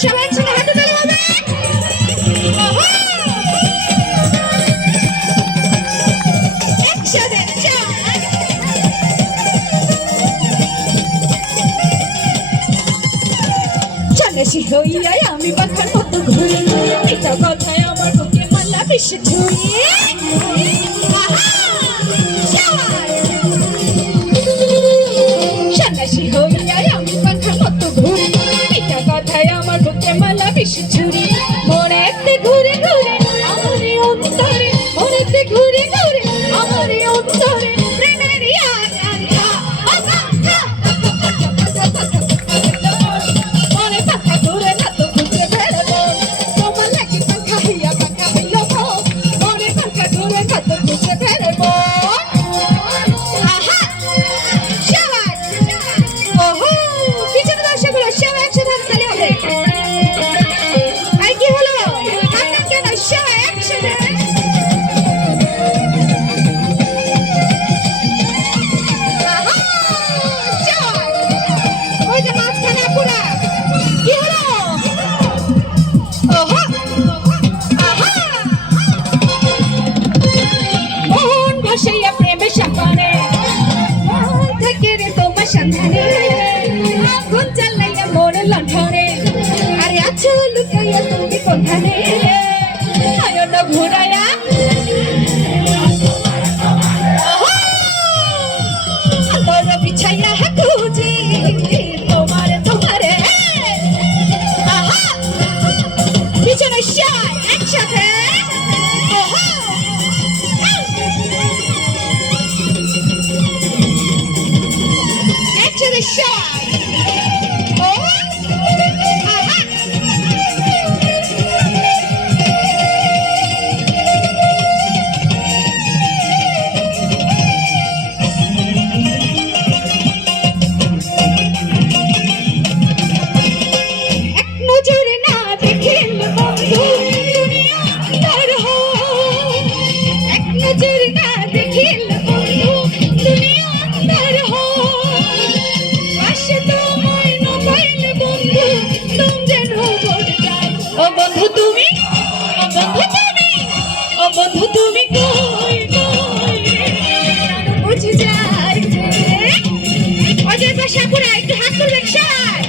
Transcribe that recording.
সবাই একসাথে হাতে তালি হবে। একসাথে চালাসি হইয়াই আমি বাখার মতো ঘুরি, এটা কথায় আমার বুকে মাল্লা বেশি ছুঁয়ে। চালাসি হইয়াই আমি বাখার মতো ঘুরি, এটা কথায় আমার বুকে মাল্লা বেশি ছুরি। মনেতে ঘুরে ঘুরে আমারে অন্তরে, মনেতে ঘুরে ঘুরে আমারে অন্তরে প্রেমের আকাঙ্ক্ষা আকাঙ্ক্ষা। মনে পাখা ঘুরে না তো খুঁজে বেড়াবো, তোমার লাগে পাখা হইয়া মনে পাখা ঘুরে না তো খুঁজে বেড়াবো। আহা সবাই ওহো পিছনে দর্শকগুলো সবাই একসাথে তালি হবে। কি হলো আপনার কেন সবাই একসাথে। ওই যে মাঝখানে আপুরা কি হলো। ওহো মন ভাসাইয়া প্রেমের সাপানে, মন থেকে রে তোমার সন্ধানে, আগুন জ্বালাইয়া মন লণ্ঠনে, আরে আছো লুকাইয়া তুমি কোথানে, আয়ো না ঘুরাইয়া। আলোর বিছাইয়া খুঁজি তোমারে তোমারে। আহা পিছনে সবাই একসাথে। ওহো একসাথে সবাই। ও আহা এক নজরে না দেখিল বন্ধু দুনিয়া অন্ধকার হয়, এক নজরে না দেখিল বন্ধু দুনিয়া অন্ধকার হয়। পাশে তোমায় না পাইলে বন্ধু তুম যেন মরে যায়। ও বন্ধু তুমি, ও বন্ধু তুমি, ও বন্ধু তুমি কই কই বুঝে যায় যে। ওই যে সাপুরা একটু হাত তুলবেন সবাই।